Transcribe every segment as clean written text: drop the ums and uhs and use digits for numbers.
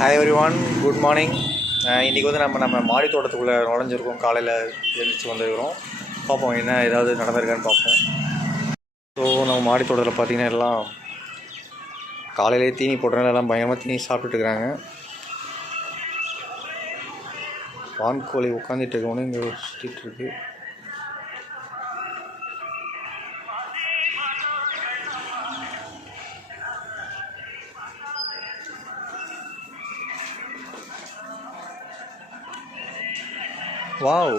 Hi everyone, good morning. இன்றைக்கி வந்து நம்ம மாடி தோட்டத்துக்குள்ளே நுழைஞ்சிருக்கோம். காலையில் எழுந்திரிச்சு வந்துருக்கிறோம். பார்ப்போம் என்ன ஏதாவது நடந்திருக்கான்னு பார்ப்போம். ஸோ நம்ம மாடி தோட்டத்தில் பார்த்திங்கன்னா எல்லாம் காலையிலே தீனி போட்டுறதுனால எல்லாம் பயங்கரமாக தீனி சாப்பிட்டுட்டுருக்குறாங்க. வான்கோழி உட்காந்துட்டு இருக்கவனு இங்கே சுற்றிட்டுருக்கு. வாவ்,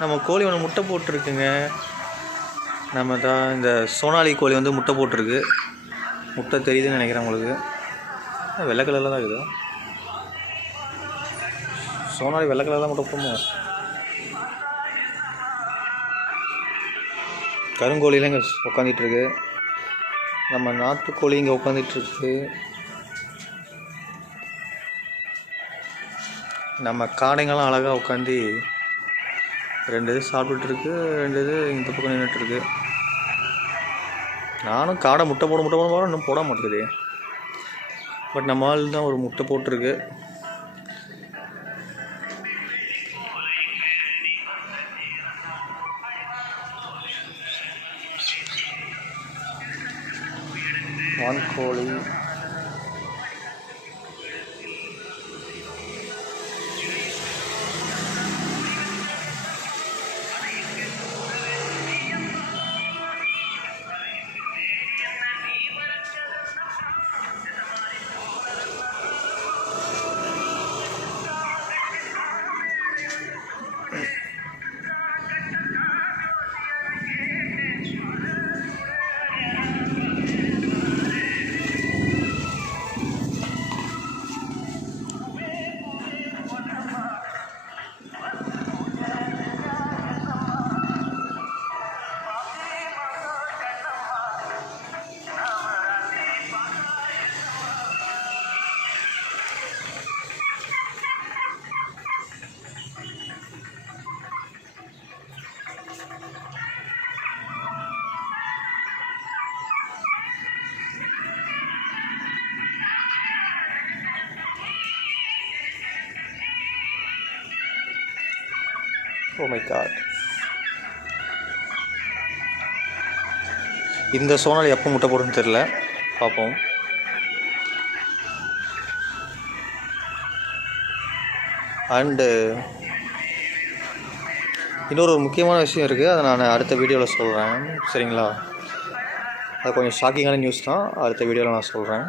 நம்ம கோழி ஒன்று முட்டை போட்டிருக்குங்க. நம்ம தான் இந்த சோனாலி கோழி வந்து முட்டை போட்டிருக்கு. முட்டை தெரியுதுன்னு நினைக்கிறேன் உங்களுக்கு. வெள்ளை கலரில் தான் இருக்குது. சோனாலி வெள்ளை கலரில் தான் முட்டை போடணும். கருங்கோழிலாம் இங்கே உட்காந்துட்டுருக்கு. நம்ம நாட்டுக்கோழி இங்கே உட்காந்துட்டுருக்கு. நம்ம காடைங்கள்லாம் அழகாக உட்காந்து 2 இது சாப்பிட்டுருக்கு, 2 இது இந்த பக்கம் நின்றுட்டுருக்கு. நானும் காடை முட்டை போட போகிறோம், இன்னும் போட மாட்டேங்குது. பட் நம்ம ஆள் தான் ஒரு முட்டை போட்டிருக்கு. வான்கோழி ஓ மை காட். இந்த சோனாலி எப்போ முட்டை போடுன்னு தெரில, பார்ப்போம். அண்டு இன்னொரு முக்கியமான விஷயம் இருக்குது, அதை நான் அடுத்த வீடியோவில் சொல்கிறேன், சரிங்களா? அது கொஞ்சம் ஷாக்கிங்கான நியூஸ் தான், அடுத்த வீடியோவில் நான் சொல்கிறேன்.